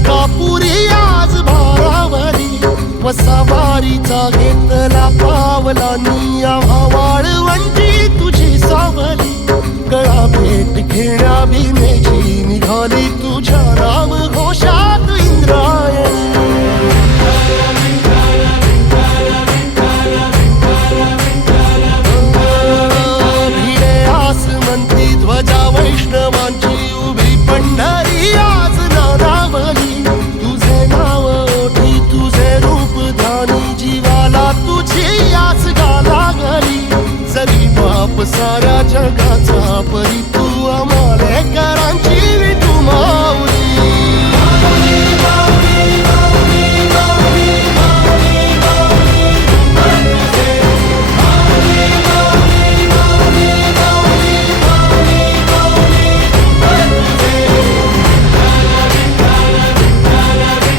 अंकापुरी आज भारावरी वसावारीचा घेतला पावला निया वाळवंटी तुझी सावली गळा भेट घेण्या भीमेची निघाली तुझ्या राम घोषात इंद्रायणी भिडे आसमंती ध्वजा वैष्णवांची उभी पंढरी आज नारावली तुझे नाव ओठी तुझे रूप ध्यानी जीवाला तुझी आस गाला गली जरी बाप साऱ्या जगाचा परी तू